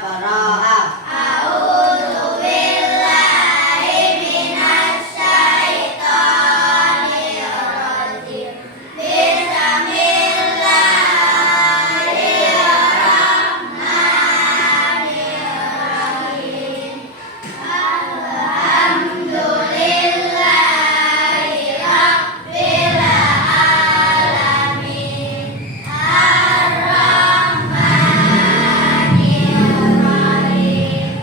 Qara'a. A'udzu billahi minasyaitonir rajim. Bismillahirrahmanirrahim. Alhamdulillahi rabbil alamin. Ar-Rahmanir Rahim.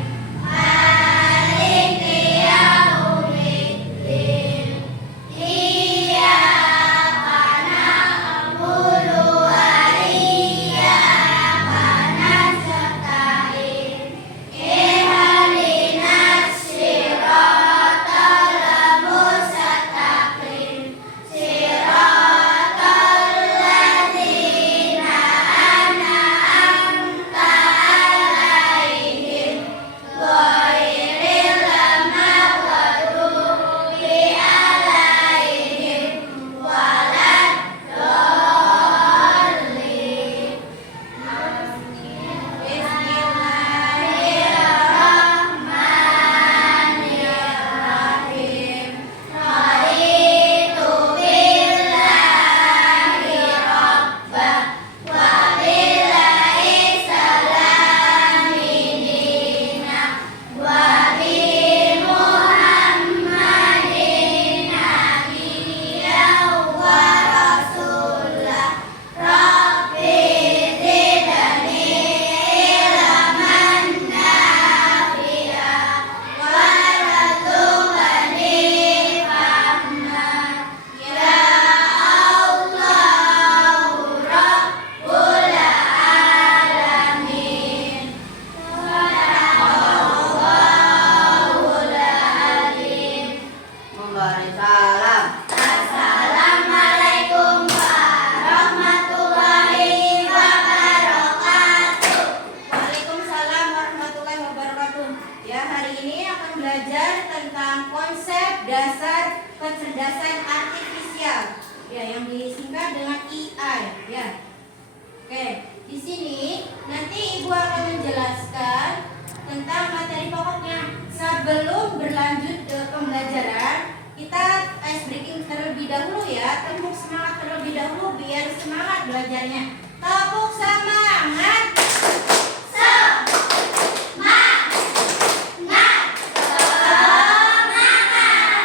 Maliki yaumiddin. Iyyaka na'budu wa iyyaka nasta'in. Ihdinas siratal mustaqim. Siratal ladzina an'amta 'alaihim ghairil maghdubi 'alaihim waladdallin. Bismillahirrahmanirrahim. Raditu billahi rabbah wa billahi salamin dinah wa bi Muhammadin nabiyyan wa rasulah. Rabbi zidni ilman nafi'an warzuqni fahman. Ya Allahu Rabbul alamin. Sadaqallahul azim. Memberi salam. Assalamualaikum warahmatullahi wabarakatuh. Waalaikumsalam warahmatullahi wabarakatuh. Ya, hari ini akan belajar tentang konsep dasar kecerdasan artifisial. Ya, yang disingkat dengan AI. Ya. Oke, di sini nanti Ibu akan menjelaskan tentang materi pokoknya. Sebelum berlanjut ke pembelajaran, kita ice breaking terlebih dahulu ya. Tepuk semangat terlebih dahulu biar semangat belajarnya. Tepuk semangat.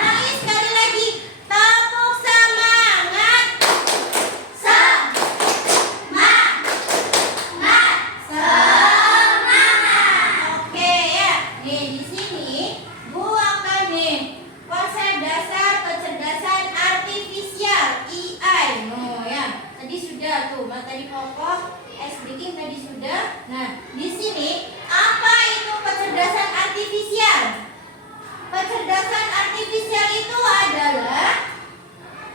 Lagi sekali lagi. Tepuk semangat. Oke ya. Nih di sini Bu akan nih konsep dasar kecerdasan artifisial AI. No ya. Tadi sudah tuh materi pokok ice breaking tadi sudah. Nah, di sini apa itu kecerdasan artifisial? Kecerdasan artifisial itu adalah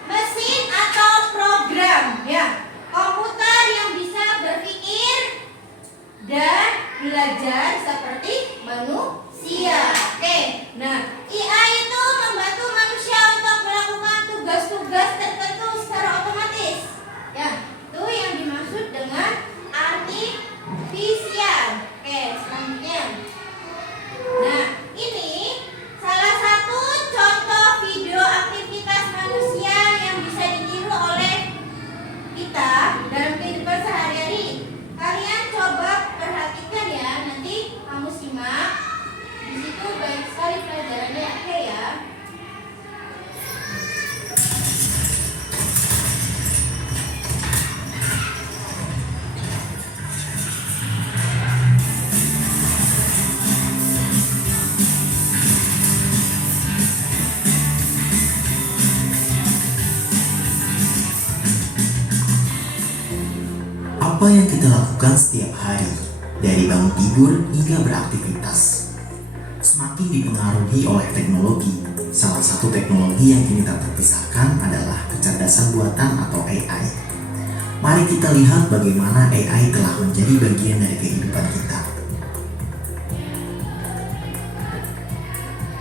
mesin atau program ya, komputer yang bisa berpikir dan belajar seperti manusia. Oke, nah AI itu membantu manusia untuk melakukan tugas-tugas tertentu secara otomatis. Ya, itu yang dimaksud dengan artifisial. Oke, selanjutnya. Nah, ini salah satu contoh video aktivitas manusia yang bisa ditiru oleh kita dalam kehidupan sehari-hari. Kalian coba perhatikan ya, nanti kamu simak. Di situ banyak sekali pelajarannya, oke ya. Apa yang kita lakukan setiap hari, dari bangun tidur hingga beraktivitas, semakin dipengaruhi oleh teknologi. Salah satu teknologi yang kini tak terpisahkan adalah kecerdasan buatan atau AI. Mari kita lihat bagaimana AI telah menjadi bagian dari kehidupan kita.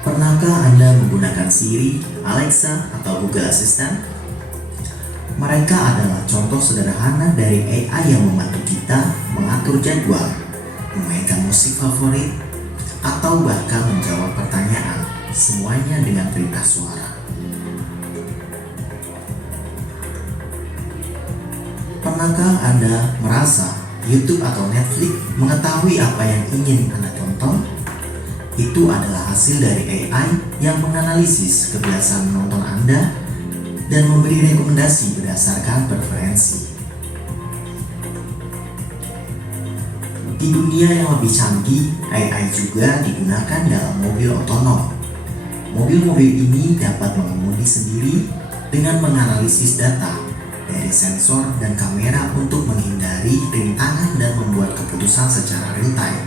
Pernahkah Anda menggunakan Siri, Alexa, atau Google Assistant? Mereka adalah contoh sederhana dari AI yang membantu kita mengatur jadwal, memainkan musik favorit, atau bahkan menjawab pertanyaan, semuanya dengan perintah suara. Pernahkah Anda merasa YouTube atau Netflix mengetahui apa yang ingin Anda tonton? Itu adalah hasil dari AI yang menganalisis kebiasaan menonton Anda dan memberi rekomendasi berdasarkan preferensi. Di dunia yang lebih canggih, AI juga digunakan dalam mobil otonom. Mobil-mobil ini dapat mengemudi sendiri dengan menganalisis data dari sensor dan kamera untuk menghindari rintangan dan membuat keputusan secara real time.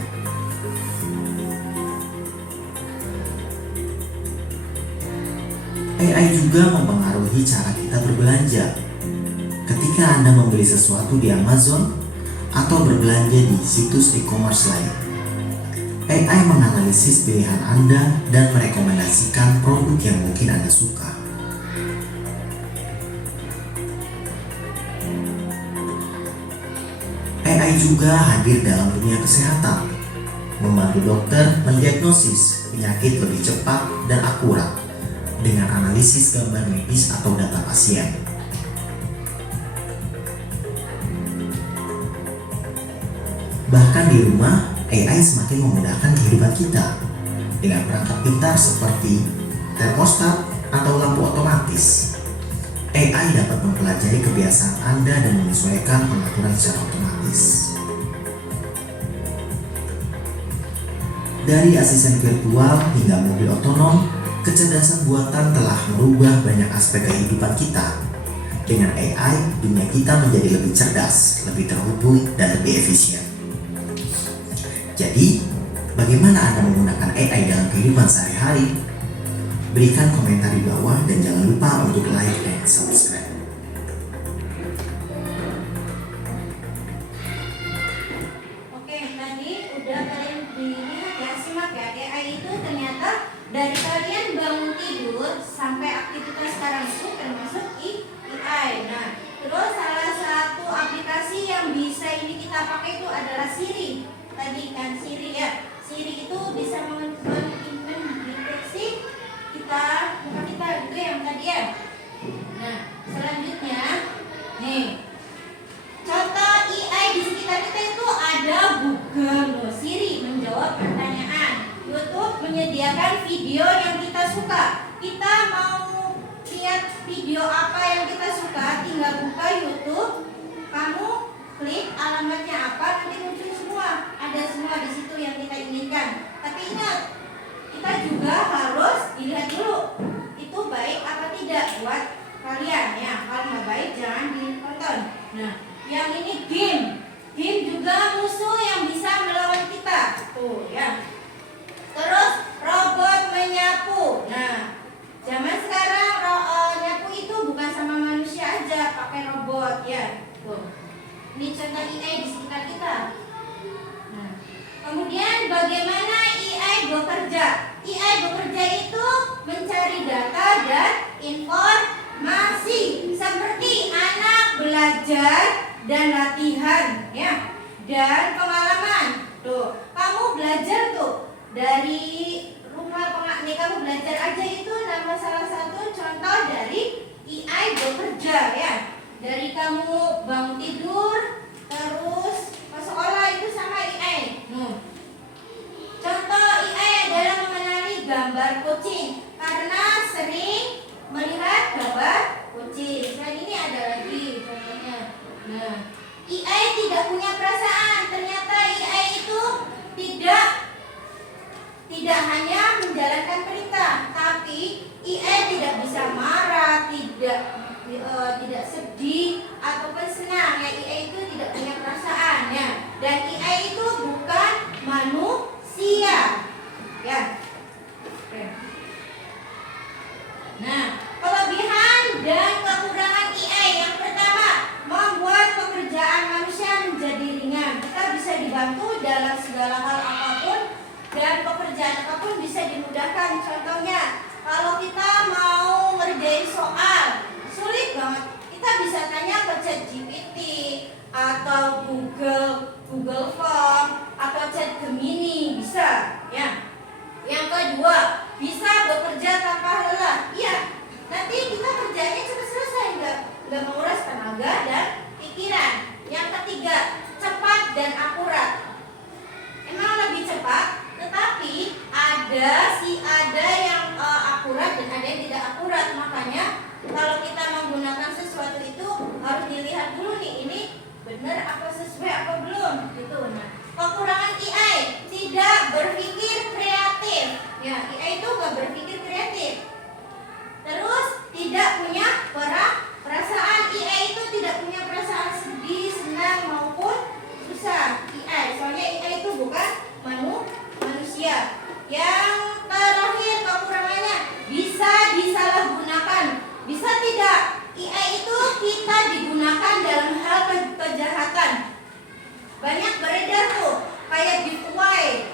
AI juga mempengaruhi cara kita berbelanja. Ketika Anda membeli sesuatu di Amazon atau berbelanja di situs e-commerce lain, AI menganalisis pilihan Anda dan merekomendasikan produk yang mungkin Anda suka. AI juga hadir dalam dunia kesehatan, membantu dokter mendiagnosis penyakit lebih cepat dan akurat dengan analisis gambar medis atau data pasien. Bahkan di rumah, AI semakin memudahkan kehidupan kita dengan perangkat pintar seperti termostat atau lampu otomatis. AI dapat mempelajari kebiasaan Anda dan menyesuaikan pengaturan secara otomatis. Dari asisten virtual hingga mobil otonom, kecerdasan buatan telah merubah banyak aspek kehidupan kita. Dengan AI, dunia kita menjadi lebih cerdas, lebih terhubung, dan lebih efisien. Jadi, bagaimana Anda menggunakan AI dalam kehidupan sehari-hari? Berikan komentar di bawah dan jangan lupa untuk like dan subscribe. Oke, tadi udah kalian dilihat ya, simak ya. AI itu ternyata dari kalian bangun tidur sampai aktivitas sekarang itu termasuk AI. Nah, terus salah satu aplikasi yang bisa ini kita pakai itu adalah Siri. Tadi kan Siri ya. Siri itu bisa mengintervensi muka kita gitu yang tadi ya. Nah, selanjutnya nih, contoh AI di sekitar kita itu ada Google, Siri menjawab pertanyaan, YouTube menyediakan video yang kita suka. Kita mau lihat video apa yang kita suka, tinggal buka YouTube, kamu klik alamatnya apa, nanti muncul semua. Ada semua di situ yang kita inginkan. Tapi ingat, kita juga harus dilihat dulu itu baik apa tidak buat kalian ya. Kalau nggak baik jangan ditonton. Nah, yang ini game juga musuh yang bisa melawan kita tuh ya. Terus robot menyapu. Nah, zaman sekarang nyapu itu bukan sama manusia aja, pakai robot ya. Tuh, ini contoh AI di sekitar kita. Nah, kemudian bagaimana AI bekerja? AI bekerja itu mencari data dan informasi seperti anak belajar dan latihan ya, dan pengalaman. Tuh, kamu belajar tuh dari rumah nih, kamu belajar aja itu nama salah satu contoh dari AI bekerja ya. Dari kamu bangun tidur terus ke sekolah itu sama AI. Contoh AI adalah mengenali gambar kucing karena sering melihat gambar kucing. Selain ini ada lagi contohnya. Nah, AI tidak punya perasaan. Ternyata AI itu tidak hanya menjalankan perintah, tapi AI tidak bisa marah, tidak sedih ataupun senang. Ya, AI itu tidak punya perasaan ya. Dan AI itu bukan manusia. Ya. Oke. Nah, kelebihan dan kekurangan AI yang pertama, membuat pekerjaan manusia menjadi ringan. Kita bisa dibantu dalam segala hal apapun dan pekerjaan apapun bisa dimudahkan. Contohnya, kalau kita mau ngerjain soal sulit banget, kita bisa tanya ke ChatGPT atau Google Form atau cat Gemini, bisa ya. Yang kedua, bisa bekerja tanpa lelah. Iya, nanti kita kerjanya cepat selesai, nggak menguras tenaga dan pikiran. Yang ketiga, cepat dan akurat. Emang lebih cepat, tetapi ada yang akurat dan ada yang tidak akurat. Makanya kalau kita menggunakan sesuatu itu harus dilihat dulu nih, ini benar apa sesuai apa belum gitu. Nah, kekurangan AI, tidak berpikir kreatif. Ya, AI itu nggak berpikir kreatif. Terus tidak punya perasaan. AI itu tidak punya perasaan sedih, senang maupun susah. AI, soalnya AI itu bukan manusia. Yang terakhir kekurangannya, bisa disalahgunakan. Bisa tidak? AI itu kita digunakan dalam hal kejahatan. Banyak beredar tuh kayak giveaway.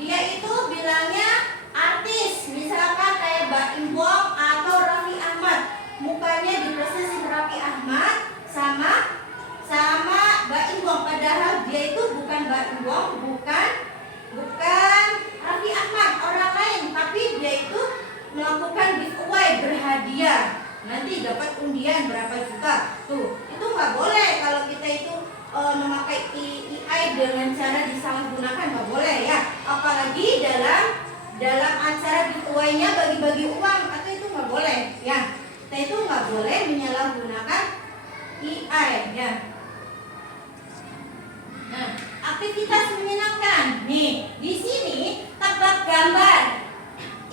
Dia itu bilangnya artis, misalkan kayak Baim Bong atau Raffi Ahmad. Mukanya diprosesin Raffi Ahmad sama Baim Bong, padahal dia itu bukan Baim Bong, bukan Raffi Ahmad, orang lain, tapi dia itu melakukan giveaway, berhadiah. Nanti dapat undian berapa juta. Tuh, itu nggak boleh kalau kita itu memakai AI dengan cara disalahgunakan, nggak boleh ya. Apalagi dalam acara giveaway-nya bagi-bagi uang, atau itu nggak boleh ya. Kita itu nggak boleh menyalahgunakan AI ya. Nah, aktivitas menyenangkan. Nih, di sini tebak gambar.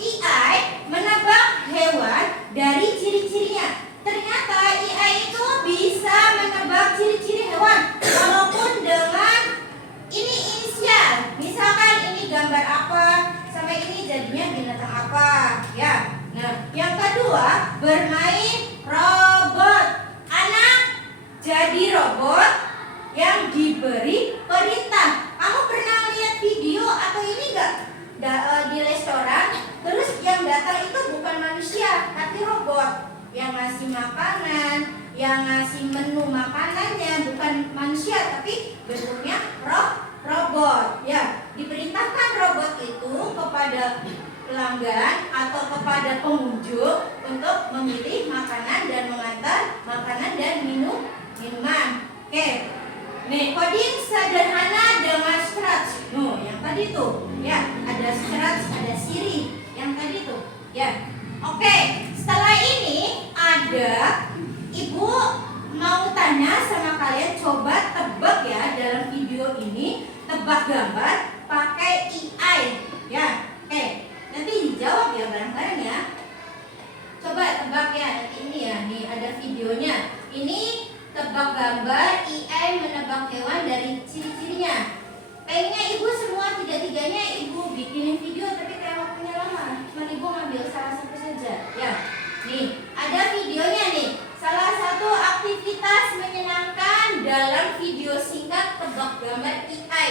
AI menebak hewan dari ciri-cirinya. Ternyata AI itu bisa menebak ciri-ciri hewan walaupun dengan ini inisial. Misalkan ini gambar apa, sampai ini jadinya binatang apa, ya. Nah, yang kedua, bermain robot. Anak jadi robot yang diberi perintah. Kamu pernah lihat video atau ini enggak? Di restoran, terus yang datang itu bukan manusia, tapi robot yang ngasih makanan, yang ngasih menu makanannya bukan manusia, tapi bentuknya robot. Ya, diperintahkan robot itu kepada pelanggan atau kepada pengunjung untuk memilih makanan dan mengantar makanan dan minuman. Oke. Nih, coding sederhana dengan Scratch. Yang tadi tuh, ya, ada Scratch, ada Siri. Yang tadi tuh, ya. Oke, setelah ini ada Ibu mau tanya sama kalian, coba tebak ya dalam video ini, tebak gambar pakai AI, ya. Oke, nanti dijawab ya bareng-bareng ya. Coba tebak ya, nanti ini ya, nih ada videonya. Ini tebak gambar AI menebak hewan dari ciri-cirinya. Kayaknya ibu semua tiga-tiganya ibu bikinin video, tapi kayak waktunya lama. Cuma ibu ngambil salah satu saja. Ya, nih ada videonya nih. Salah satu aktivitas menyenangkan dalam video singkat tebak gambar AI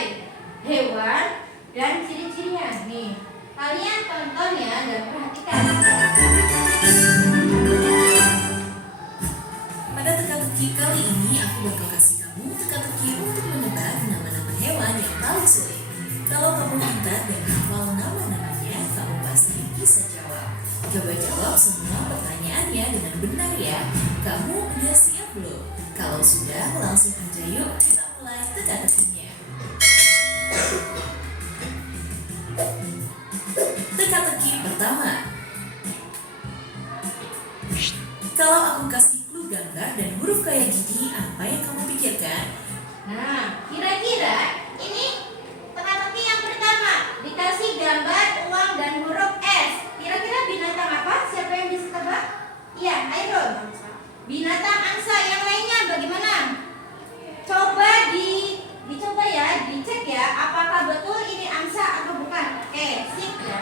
hewan dan ciri-cirinya. Nih, kalian tonton ya dan perhatikan. Pada teka-teki kali ini aku bakal kasih kamu teka-teki untuk menebak nama-nama hewan yang paling sulit. Kalau kamu pintar dan hafal nama-namanya, kamu pasti bisa jawab. Coba jawab semua pertanyaannya dengan benar ya. Kamu udah siap belum? Kalau sudah, langsung aja yuk kita mulai teka-tekinya. Teka-teki pertama. Kalau aku kasih clue gambar dan huruf kayak gini, apa yang kamu pikirkan? Nah, kira-kira ini teka-teki yang pertama. Dikasih gambar uang dan huruf S. Kira-kira binatang apa? Siapa yang bisa tebak? Iya, Airul. Binatang angsa. Yang lainnya bagaimana? Coba dicoba ya, dicek ya, apakah betul ini angsa atau bukan. Oke, sip ya.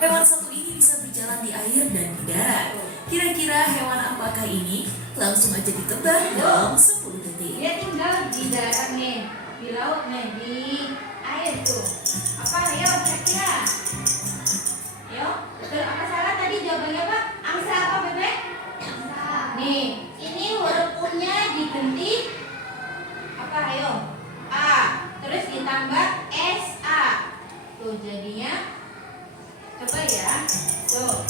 Hewan satu ini bisa berjalan di air dan di darat. Kira-kira hewan apakah ini? Langsung aja ditebak dalam 10 detik. Dia tinggal di darat nih, di laut nih, di air tuh. Apa? Ayo kira-kira. Yo, betul apa salah tadi jawabannya apa? Angsa apa bebek? Angsa. Nih, ini huruf U-nya diganti apa? Ayo. A. Terus ditambah Tuh jadinya, coba ya. Tuh.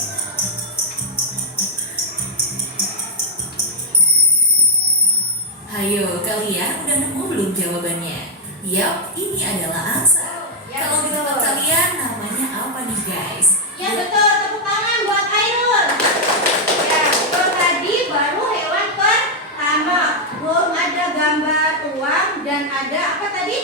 Hayo, kalian udah nemu belum jawabannya? Yap, ini adalah angsa. Ya, Kalau di tempat betul. kalian namanya apa nih guys? Ya betul, tepuk tangan buat Ainul. Ya, betul, tadi baru hewan pertama. Belum ada gambar uang dan ada apa tadi?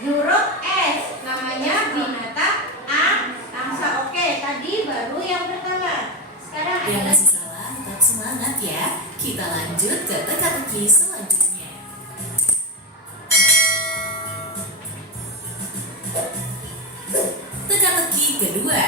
Huruf S. Namanya binatang angsa. Oke, tadi baru yang pertama. Sekarang Yang ada masih salah, tetap semangat ya. Kita lanjut ke teka-teki selanjutnya. Teka-teki kedua.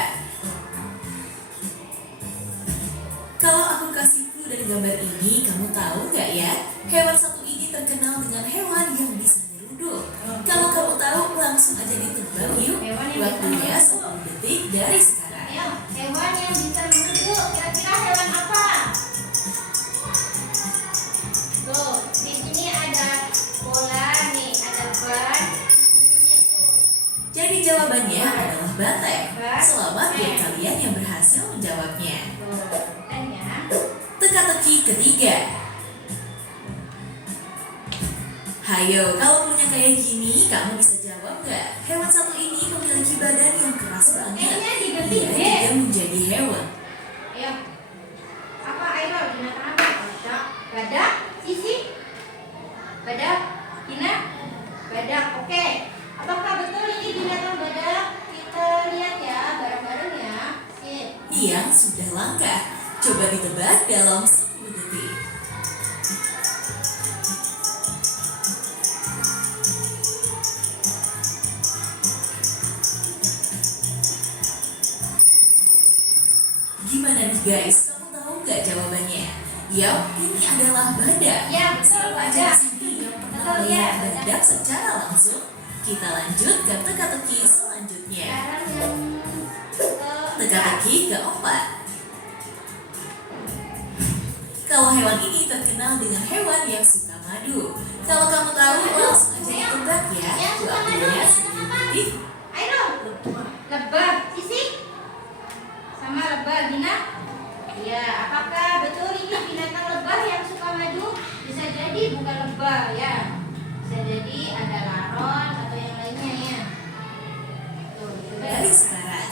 Kalau aku kasih clue dari gambar ini, kamu tahu nggak ya? Hewan satu ini terkenal dengan hewan yang bisa nyeruduk. Kalau kamu tahu, langsung aja ditebak yuk. Hewan yang Waktunya bisa 10 detik dari sekarang. Ayo, hewan yang bisa duduk. Kira-kira hewan apa? Tuh, di sini ada bola nih, ada ban. Ininya tuh. Jadi jawabannya adalah banteng. Banteng. Selamat buat kalian yang berhasil menjawabnya. Tuh, kan ya. Teka-teki ketiga. Hayo, kalau punya kayak gini, kamu bisa jawab nggak? Hewan satu ini memiliki badan yang keras banget. Kayaknya diganti Dia D. juga menjadi hewan. Ayo. Apa Airul? Binatang apa? Badak. Badak? Sisi? Badak? Kina? Badak. Oke. Apakah betul ini binatang badak? Kita lihat ya, bareng-bareng ya. Sip. Yang sudah langka. Coba ditebak dalam 10 detik. Gimana nih guys? Kamu tahu nggak jawabannya? Yap, ini adalah badak. Ya, betul, Siapa aja badak. di sini yang pernah Betul, ya, melihat badak. badak secara langsung? Kita lanjut ke teka-teki selanjutnya. Sekarang yang Teka-teki keempat. Kalau hewan ini terkenal dengan hewan yang suka madu. Kalau kamu tahu, langsung aja ditebak ya. Yang suka madu, Waktunya yang 10 apa? detik. Airul. Lebah. Sisi? Sama lebah, Gina? Ya, apakah betul ini binatang lebah yang suka madu? Bisa jadi bukan lebah ya. Bisa jadi ada laron atau yang lainnya ya. Tuh, coba. Dari sekarang.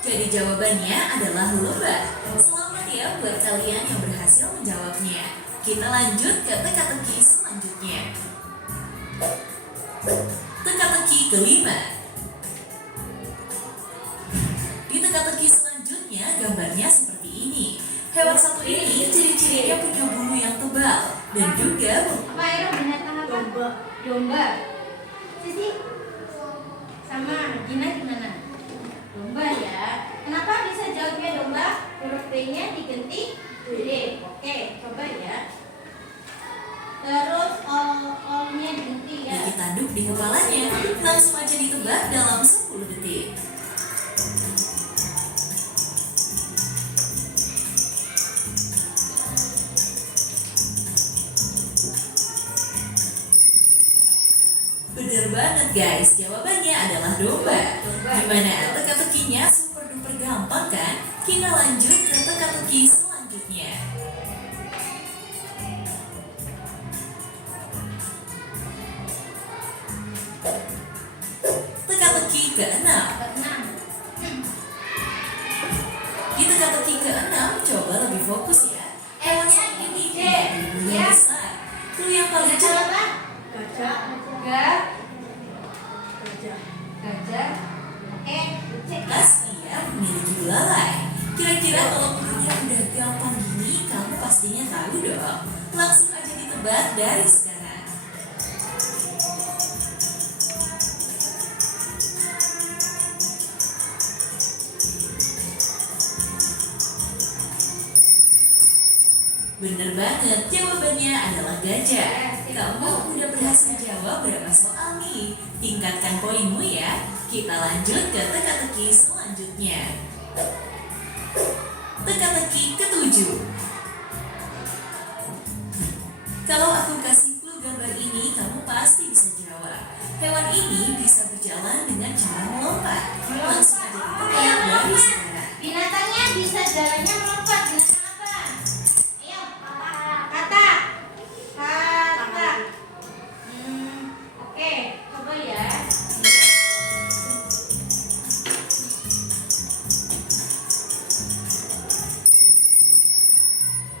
Jadi jawabannya adalah lebah. Selamat ya buat kalian yang berhasil menjawabnya. Kita lanjut ke teka-teki selanjutnya. Teka-teki kelima. Di teka-teki selanjutnya gambarnya seperti ini. Hewan satu ini ciri-cirinya punya bulu yang tebal dan juga Apa Airul binatang apa? Domba. Domba. Sisi? Sama Gina gimana? Domba ya. Kenapa bisa jawabnya domba? Huruf B-nya diganti D. Oke, coba ya. Terus O-nya diganti ya. gigi tanduk di kepalanya. Langsung aja ditebak dalam 10 detik. Bener banget guys, jawabannya adalah domba. Gimana? Teka-tekinya super duper gampang kan? Kita lanjut ke teka-teki selanjutnya. Teka-teki ke-6. Keenam. Di teka-teki ke-6, coba lebih fokus ya. Hewan satu ini memiliki bulu yang besar. Clue yang paling Binatang cepat. apa? Gajah. Gajah. Oke, cek ya. Dia memiliki belalai. Kira-kira kalau clue-nya udah gampang gini, kamu pastinya tahu dong. Langsung aja ditebak dari sekarang. Bener banget, jawabannya adalah gajah. Kamu udah berhasil jawab berapa soal nih? Tingkatkan poinmu ya. Kita lanjut ke teka-teki selanjutnya. Teka-teki ketujuh. Kalau aku kasih clue gambar ini, kamu pasti bisa jawab. Hewan ini bisa berjalan dengan cara melompat. Langsung aja ditebak dari sekarang. Binatangnya bisa jalannya melompat. Binatang apa? Ayo. Katak. Katak. Oke, coba ya.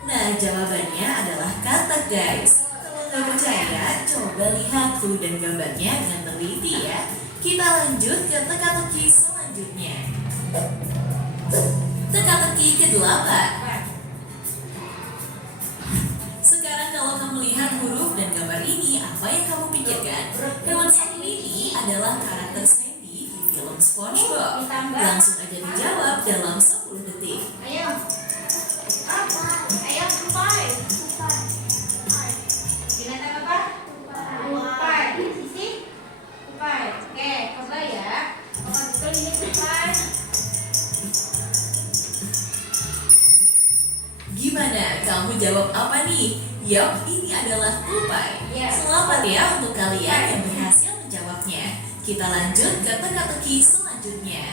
Nah, jawabannya adalah katak, guys. Kalau nggak percaya, coba lihat clue dan gambarnya dengan teliti ya. Kita lanjut ke teka-teki selanjutnya. Teka-teki ke-8. Sekarang kalau kamu lihat huruf dan gambar ini, apa yang kamu pikirkan? Hewan satu ini adalah karakter Sandy di film SpongeBob. Langsung aja dijawab dalam 10 detik. Ayo. Ayo, tupai. Binatang apa? Tupai. Sisi? Tupai. Oke, coba ya. Apakah betul ini tupai? Gimana? Kamu jawab apa nih? Yup, ini adalah tupai. Iya. Selamat ya untuk kalian yang berhasil menjawabnya. Kita lanjut ke teka-teki selanjutnya.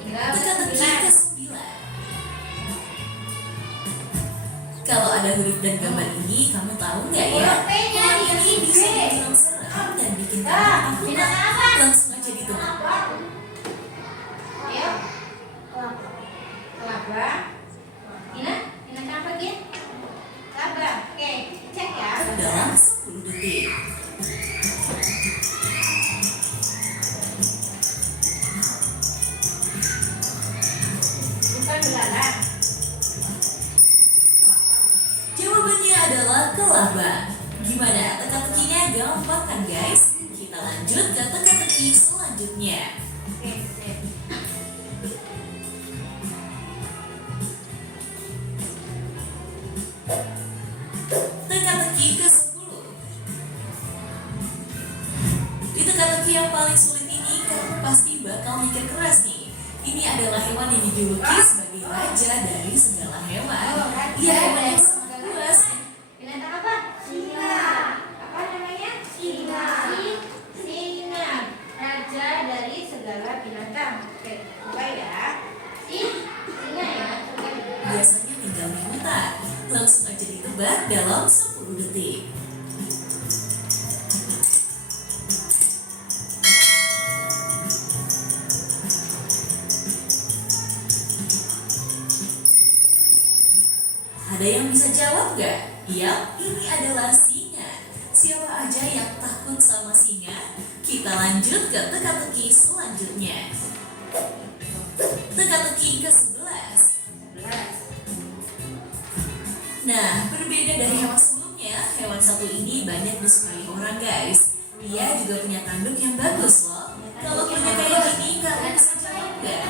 Teka-teki ke-9. Kalau ada huruf dan gambar ini, kamu tahu nggak ya? Huruf P-nya Hewan di ini bisa B. dibilang seram dan bikin kamu Ah, takutan. binatang apa? Langsung aja ditebak. Ayo. Kelaba. Gina? Binatang apa, Gin? Kelaba. Oke, cek ya. Dalam 10 detik. Bukan belalang. Jawabannya adalah kelabang. Gimana? Teka-tekinya gampang kan guys? Kita lanjut ke teka-teki selanjutnya. Oke, sip. Teka-teki ke-10. Di teka-teki yang paling sulit ini, kamu pasti bakal mikir keras nih. Ini adalah hewan yang dijuluki sebagai raja dari segala hewan. Ia hewan yang sangat luas. Binatang apa? Singa. Apa namanya? Singa. Singa. Raja dari segala binatang. Oke, coba ya. Singa ya. Coba. Biasanya tinggal di hutan. Langsung aja ditebak dalam 10 detik. Ada yang bisa jawab nggak? Iya, ini adalah singa. Siapa aja yang takut sama singa? Kita lanjut ke teka-teki selanjutnya. Teka-teki ke-11. Nah, berbeda dari hewan sebelumnya, hewan satu ini banyak disukai orang guys. Dia juga punya tanduk yang bagus loh. Kalau punya kayak gini, kalian bisa jawab nggak?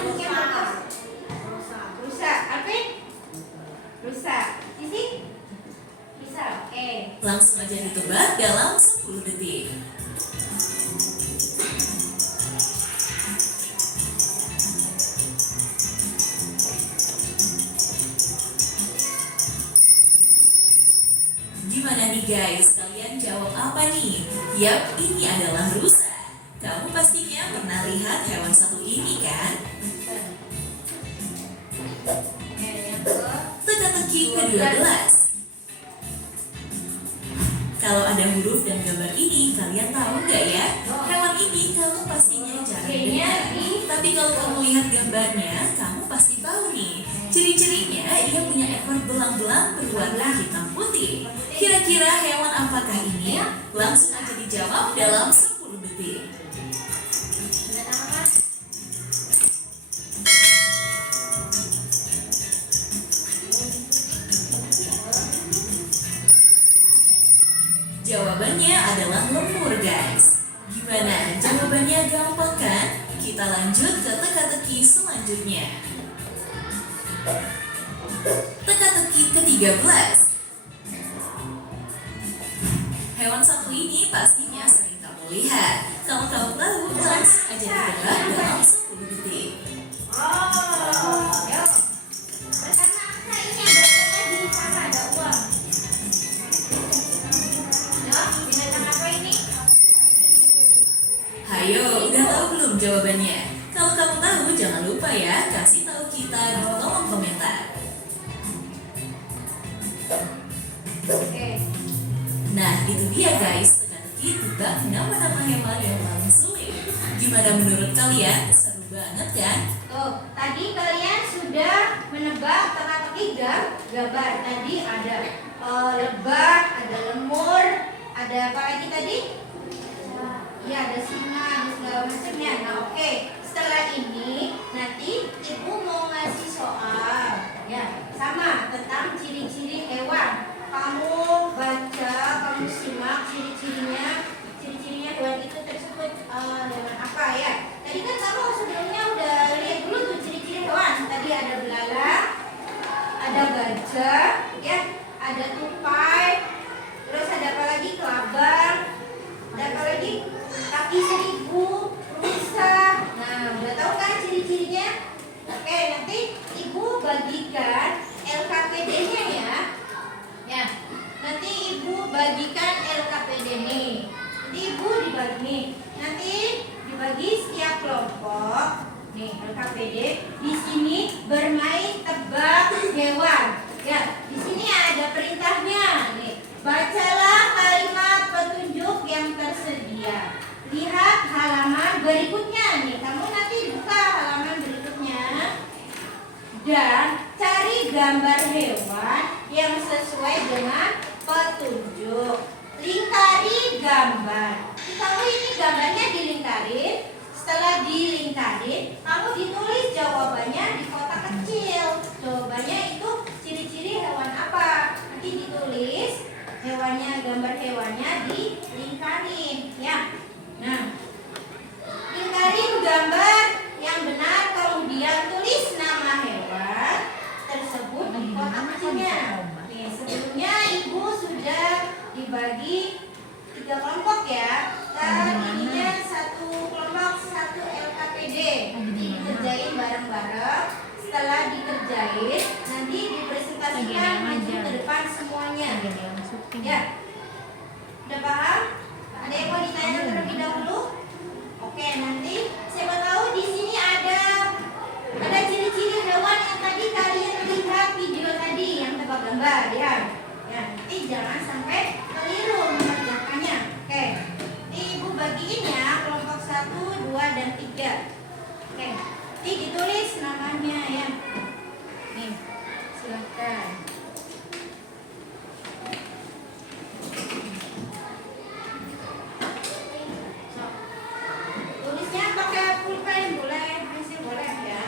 Rusa. Alvin? Rusa. Sisi? Bisa. Oke. Langsung aja ditebak dalam 10 detik. Gimana nih guys, kalian jawab apa nih? Yap, ini adalah rusa. Kamu pastinya pernah lihat hewan satu ini kan? Oke, yang ke Teka-teki ke-12. Kalau ada huruf dan gambar ini, kalian tahu nggak ya? Hewan ini kamu pastinya jarang dengar. Tapi kalau kamu lihat gambarnya, kamu pasti tahu nih. Ciri-cirinya, ia punya ekor belang-belang berwarna hitam putih. Kira-kira hewan apakah ini? Langsung aja dijawab dalam 10 detik. binatang apa? Jawabannya adalah lemur guys. Gimana? Jawabannya gampang kan? Kita lanjut ke teka-teki selanjutnya. Teka-teki ke-13. Hewan satu ini pastinya sering kamu lihat. Kalau kamu tahu, langsung aja ditebak dalam 10 detik. Oh, kita di kolom komentar. Oke. Nah, itu dia guys, teka-teki tebak nama-nama hewan yang paling sulit. Gimana menurut kalian? Seru banget kan? Tuh, tadi kalian sudah menebak teka-teki gambar. Tadi ada lebah, ada lemur, ada apa lagi tadi? Ya, ada singa, ada segala macamnya. Nah, oke. Setelah ini nanti ibu mau ngasih soal, ya, sama tentang ciri-ciri hewan. Kamu baca, kamu simak ciri-cirinya hewan itu tersebut hewan apa ya? Tadi kan kamu sebelumnya udah lihat dulu tuh ciri-ciri hewan. Tadi ada belalang, ada gajah, ya, ada tupai, terus ada apa lagi? Kelabang, ada apa lagi? Kaki seribu, rusa. Nah, udah tahu kan ciri-cirinya? Oke, nanti ibu bagikan LKPD-nya ya. Ya, nanti ibu bagikan LKPD nih. Nanti ibu dibagi nih. Nanti dibagi setiap kelompok. Nih LKPD. Di sini bermain tebak hewan. Ya, di sini ada perintahnya. Nih, bacalah kalimat petunjuk yang tersedia. Lihat halaman berikutnya nih. Kamu nanti buka halaman berikutnya dan cari gambar hewan yang sesuai dengan petunjuk. Lingkari gambar. Kalau ini gambarnya dilingkarin, setelah dilingkarin, kamu ditulis jawabannya di kotak kecil. Jawabannya itu ciri-ciri hewan apa? Nanti ditulis hewannya, gambar hewannya dilingkarin, ya. Nah, lingkarin gambar yang benar, kemudian tulis nama hewan tersebut di kotak kecilnya. Nih, sebelumnya ibu sudah dibagi 3 kelompok ya. Dan ininya satu kelompok, satu LKPD. Nanti dikerjain bareng-bareng. Setelah dikerjain, nanti dipresentasikan maju ke depan semuanya. Ya, udah paham? Ada yang mau ditanyakan terlebih dahulu? Oke, nanti siapa tahu di sini ada ciri-ciri hewan yang tadi kalian lihat video tadi yang tebak gambar ya. Ya, nanti jangan sampai keliru mengerjakannya. Oke. Nanti ibu bagiin ya kelompok 1, 2 dan 3. Oke. Nanti ditulis namanya ya. Nih, silakan. Tulisnya pakai pulpen boleh, pensil boleh ya.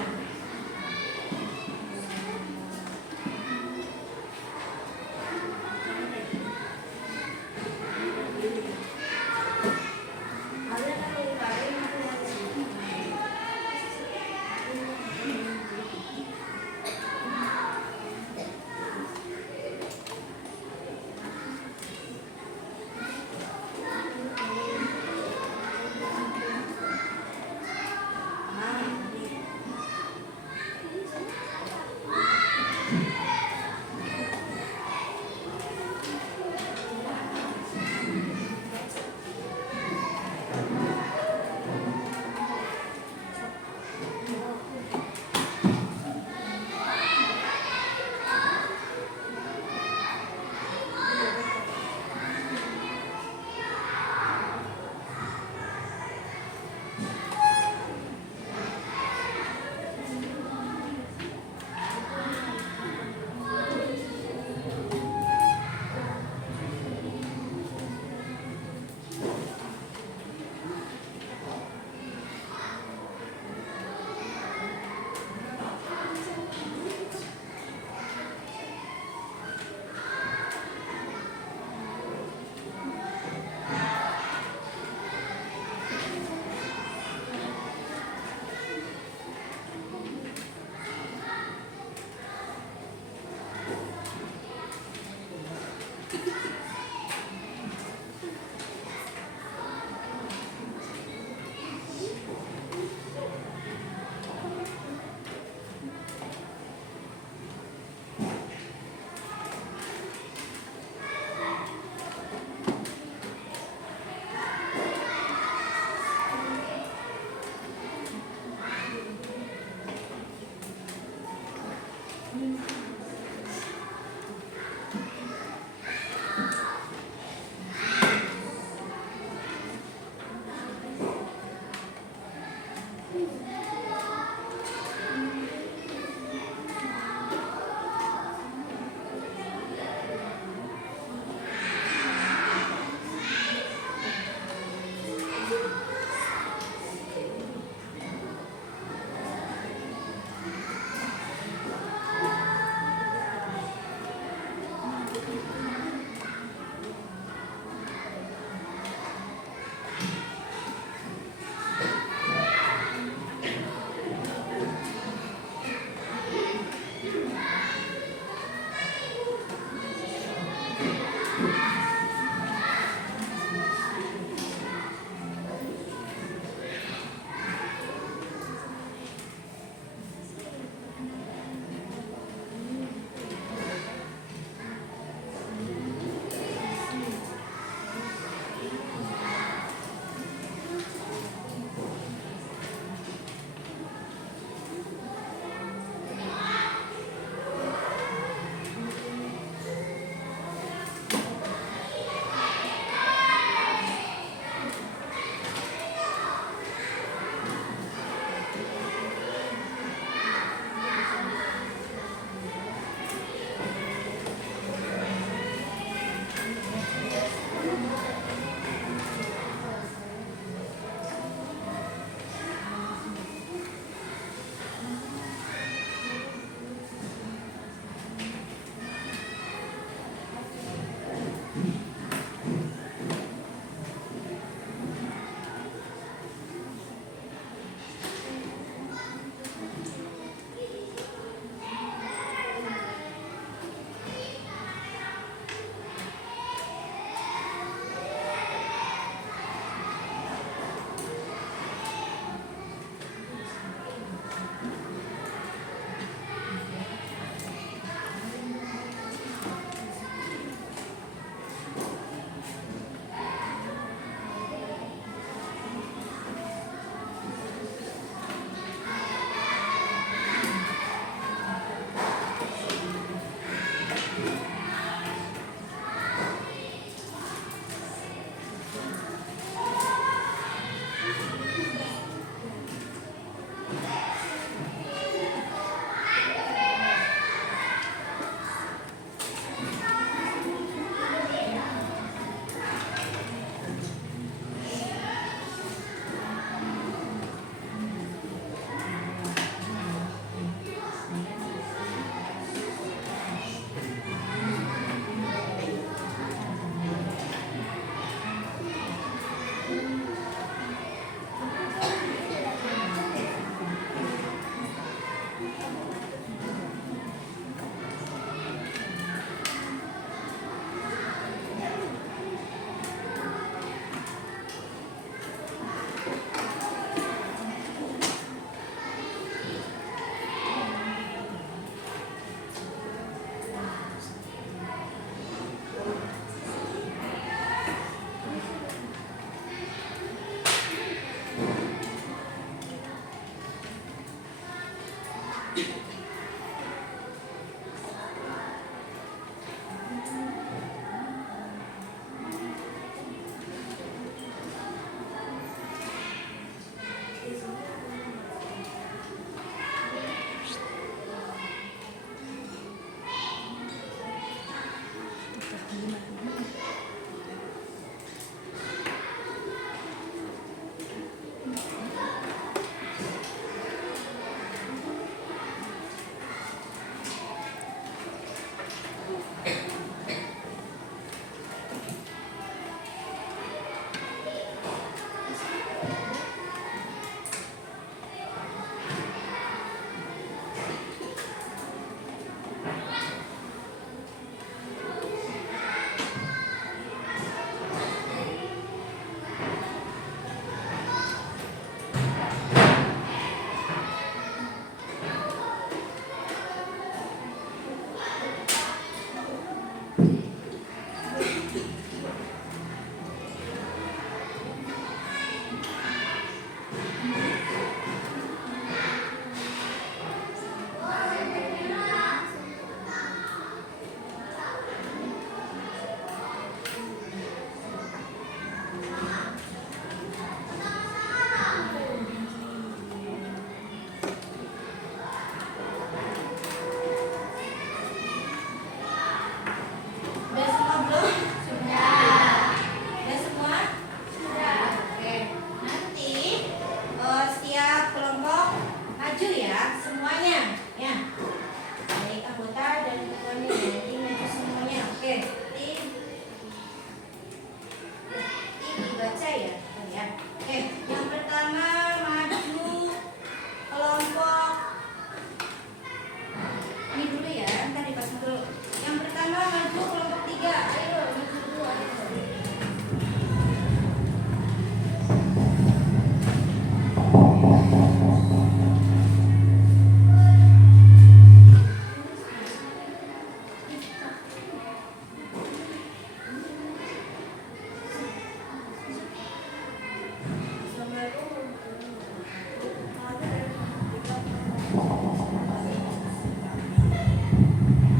maju kelompok 3. Ayo, maju dulu, ayo.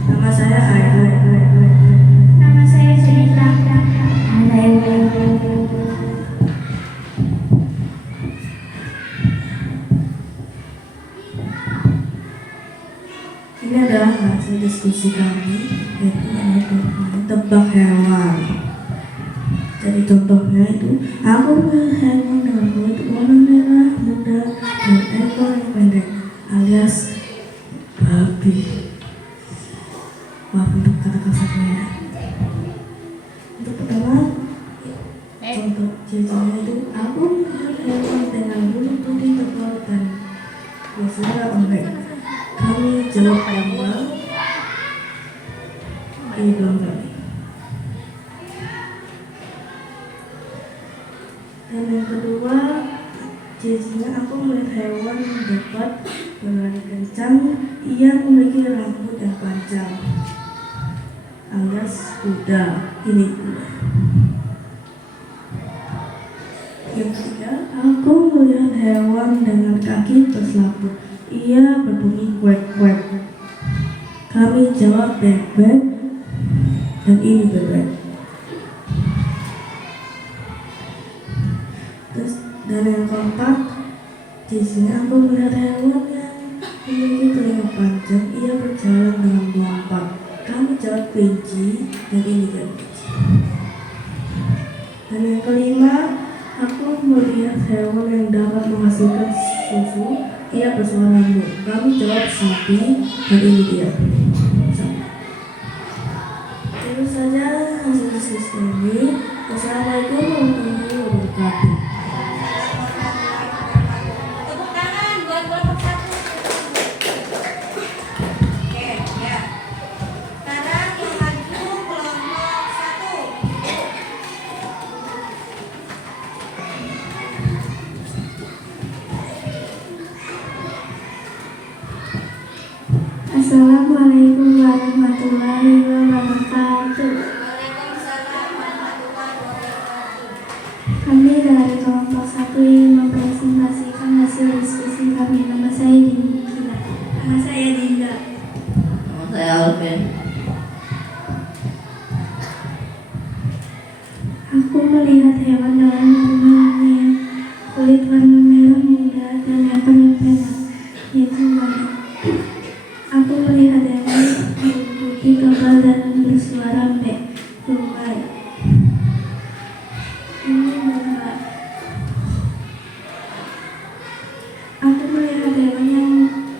Nama saya Nama saya Jelita. Ini adalah hasil diskusi kami, yaitu ada tebak hewan. Jadi contohnya itu, aku melihat hewan dengan kulit warna merah muda dan ekor yang pendek, alias babi. Maaf untuk kata kasarnya. Untuk pertama, contoh ciri-cirinya itu, aku melihat hewan dengan bulu putih tebal dan biasanya lembek. Kami jawab lambang. Ini belum kali. Dan yang kedua, cirinya aku melihat hewan yang dapat berlari kencang. Ia memiliki rambut yang panjang, alias kuda. Ini kuda. Yang ketiga, aku melihat hewan dengan kaki berselaput. Ia berbunyi kuek-kuek. Kami jawab bebek, dan ini bebek. Dan yang keempat, di sini aku melihat hewan yang memiliki telinga panjang. Ia berjalan dengan melompat. Kami jawab kelinci, dan ini kelinci. Dan yang kelima, aku melihat hewan yang dapat menghasilkan susu. Ia bersuara lembut. Kami jawab sapi, dan ini dia. Sapi. Itu saja hasil diskusi kami. Wassalamualaikum warahmatullahi wabarakatuh. Tepuk tangan buat kelompok 1. Oke, ya. Sekarang yang maju kelompok 1. Assalamualaikum warahmatullahi wabarakatuh. Waalaikumsalam warahmatullahi wabarakatuh. Kami dari kelompok 1 ingin mempresentasikan hasil diskusi kami. Nama saya Dinda. Nama saya Dinda. Nama saya Alvin. Aku melihat hewan dengan warna kulit warna merah muda dan ekor yang pendek, yaitu babi. Aku melihat hewan putih tebal dan bersuara mek. Lumbai. Ini domba. Aku melihat hewan yang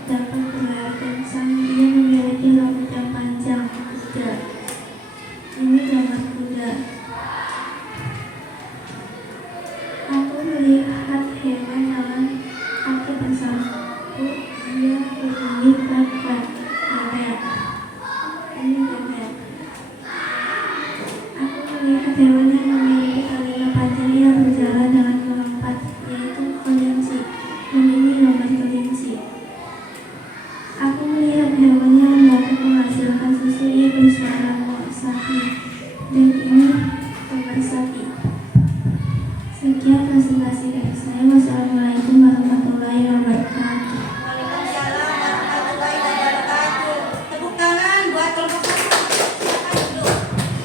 dapat berlari kencang. Dia memiliki rambut yang panjang. Kuda. Ini gambar kuda. Aku melihat hewan dengan kaki bersambut. Dia berbunyi kuek-kuek. Bebek. Ini bebek. Aku melihat hewan yang memiliki telinga panjang yang berjalan dengan melompat, yaitu kelinci. Dan ini gambar kelinci. Aku melihat hewan yang dapat menghasilkan susu. Ia bersuara sapi. Dan ini gambar sapi. Sekian presentasi dari saya. Wassalamualaikum warahmatullahi wabarakatuh. Waalaikumsalam warahmatullahi wabarakatuh. Tepuk tangan buat kelompok 1. Silakan duduk.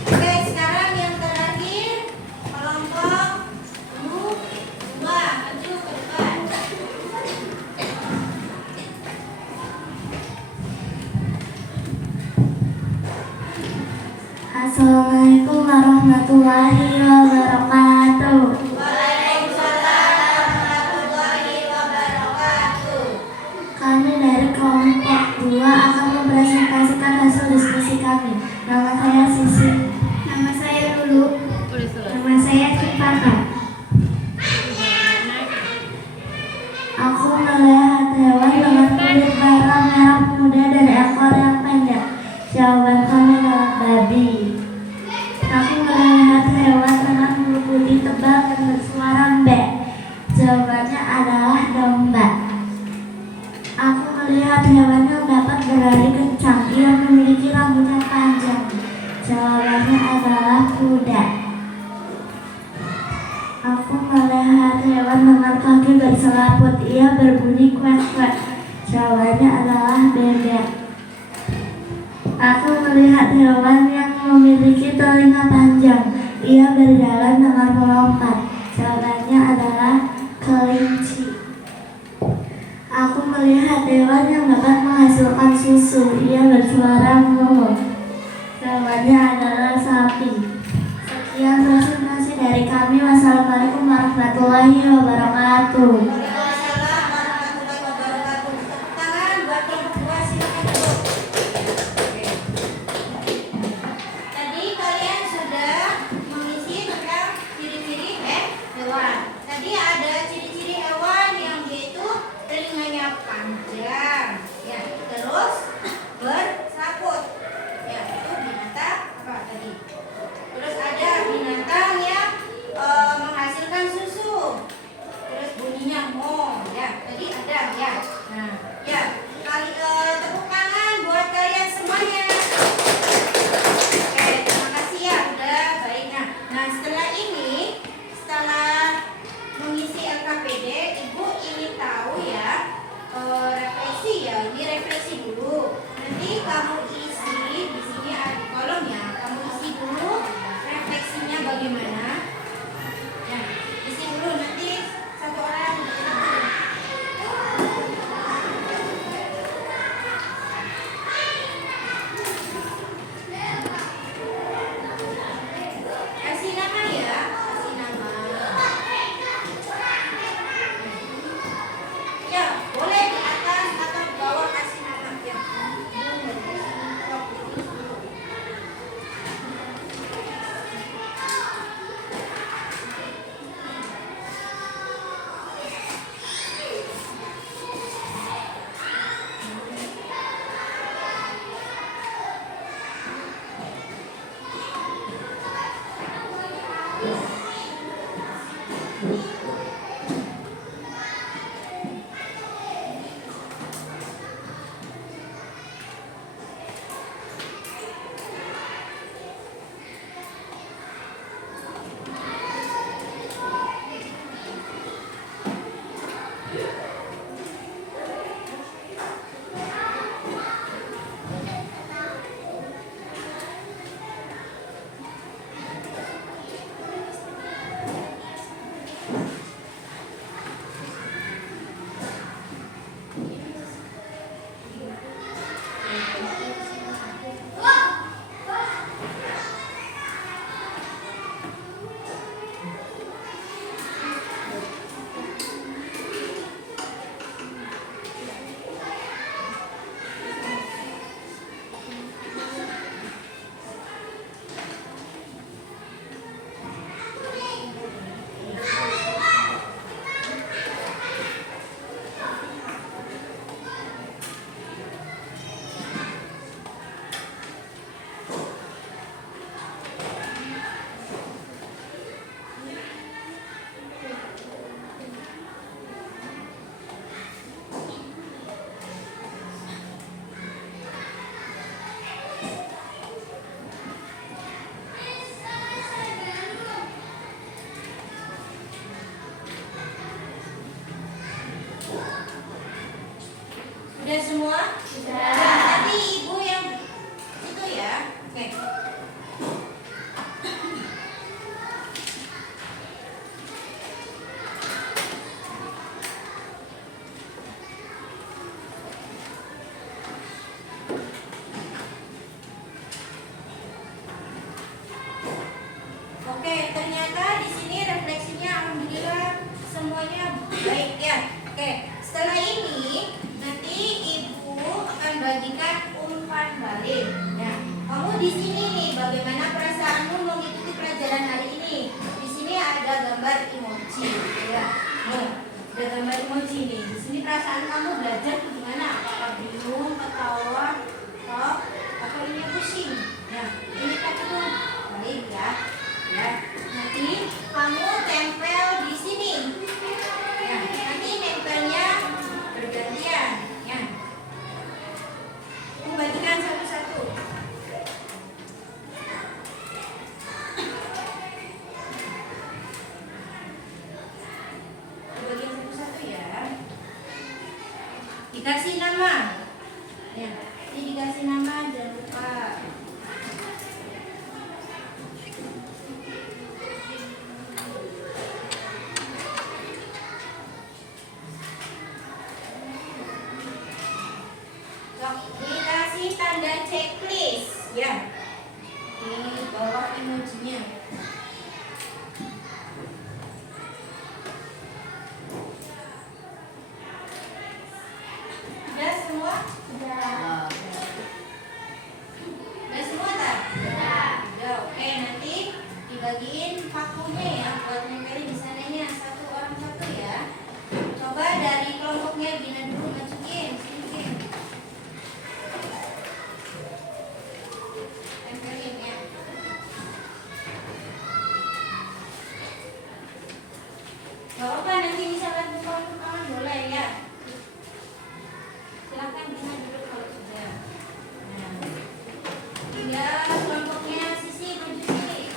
Oke, sekarang yang terakhir kelompok 2. Maju ke depan. Assalamualaikum warahmatullahi wabarakatuh. Waalaikumsalam warahmatullahi wabarakatuh. Kami dari kelompok 2 akan mempresentasikan hasil diskusi kami. Nama saya Sisi. Nama saya Lulu. Nama saya Cipata. Aku melihat hewan dengan kulit merah muda dan ekor yang pendek. Jawaban kami adalah babi. kuda. Aku melihat hewan dengan kaki berselaput. Ia berbunyi kuek-kuek. Jawabannya adalah bebek. Aku melihat hewan yang memiliki telinga panjang. Ia berjalan dengan melompat. Jawabannya adalah kelinci. Aku melihat hewan yang dapat menghasilkan susu. Ia bersuara moo. Jawabannya adalah sapi. Sekian presentasi dari kami. Wassalamualaikum warahmatullahi wabarakatuh. Waalaikumsalam warahmatullahi wabarakatuh. Tepuk tangan buat kelompok 2, silakan duduk. Oke. Tadi kalian sudah mengisi tentang ciri-ciri hewan. Tadi ada ciri-ciri hewan yang dia itu telinganya panjang, ya, terus bersaput. Ya, itu binatang apa tadi? Terus ada binatang yang menghasilkan susu. Terus bunyinya mo, ya. Tadi ada ya. Nah, ya. Tepuk tangan buat kalian semuanya. Oke, terima kasih ya, udah baik. Nah, setelah ini, setelah mengisi LKPD, Ibu ingin tahu ya, refleksi ya. Ini refleksi dulu. Nanti kamu isi di sini ada kolom ya. Kamu isi dulu refleksinya bagaimana. Ya, isi dulu nanti satu orang. Kasih nama ya, kasih nama. Ya, boleh di atas atau di bawah kasih nama ya. Sudah semua? Sudah. Nanti ibu yang itu ya. Oke. Oke, ternyata di sini refleksinya alhamdulillah semuanya baik ya. Oke, setelah ini nanti ibu akan bagikan umpan balik. Ya, kamu di sini nih, bagaimana perasaanmu mengikuti pelajaran hari ini? Di sini ada gambar emoji, ya. Nih, ada gambar emoji nih. Di sini perasaan kamu belajar tuh gimana? Apakah bingung, ketawa, shock, atau ini pusing? Ya, ini tak itu baik ya. Ya, nanti kamu tempel di sini. Ya, nanti nempelnya bergantian. Ya, membagikan satu-satu. bajunya. Sudah semua? Sudah semua tak? Sudah, oke, nanti dibagiin pakunya ya buat nempelin di sananya satu orang satu ya. Coba dari kelompoknya Gina dulu masukin sedikit. Tempelin ya. Gak apa-apa, nanti misalkan bukan boleh ya. Silakan Gina dulu kalau sudah. Nah, tinggal kelompoknya Sisi maju sini.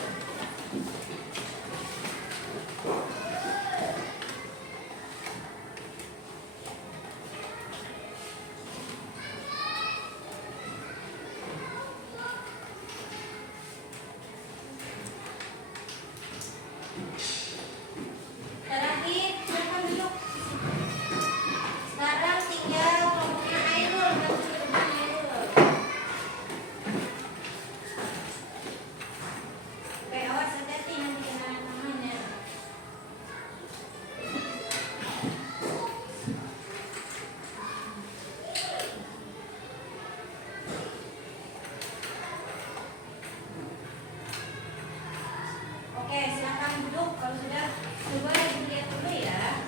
Terakhir, silakan duduk. Sekarang tinggal kelompoknya Airul maju ke depan Airul. Oke, awas hati-hati nanti kena tangannya. Oke, silakan duduk kalau sudah. Coba dilihat dulu ya.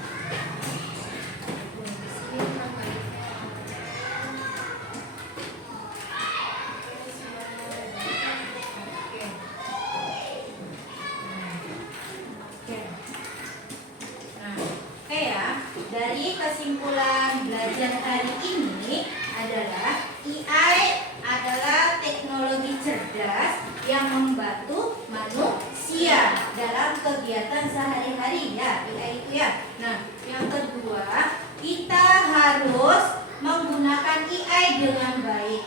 Oke ya, dari kesimpulan belajar hari ini adalah AI adalah teknologi cerdas yang membantu manusia dalam kegiatan sehari-hari ya, AI itu ya. Nah, yang kedua, kita harus menggunakan AI dengan baik.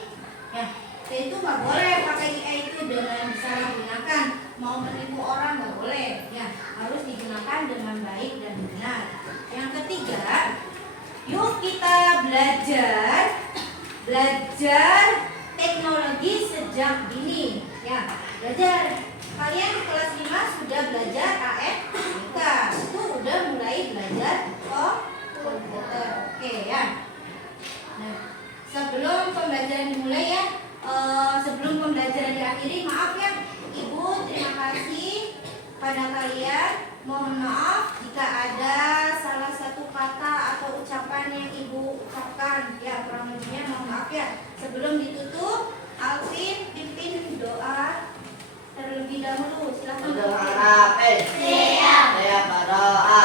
Ya, itu nggak boleh pakai AI itu dengan disalahgunakan, mau menipu orang nggak boleh. Ya, harus digunakan dengan baik dan benar. Yang ketiga, yuk kita belajar teknologi sejak dini. Ya, belajar. Kalian kelas 5 sudah belajar AFK, itu udah mulai belajar komputer. Oke ya. Nah, sebelum pembelajaran dimulai ya, sebelum pembelajaran diakhiri, maaf ya Ibu, terima kasih pada kalian. Mohon maaf jika ada salah satu kata atau ucapan yang Ibu ucapkan. Ya, kurang lebihnya mohon maaf ya. Sebelum ditutup, Alvin pimpin doa terlebih dahulu. Silakan. Siap. Saya berdoa.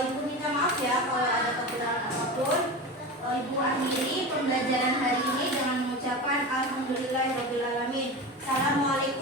Ibu minta maaf ya kalau ada kekurangan apapun. Ibu akhiri pembelajaran hari ini dengan mengucapkan alhamdulillahirabbil alamin. Assalamualaikum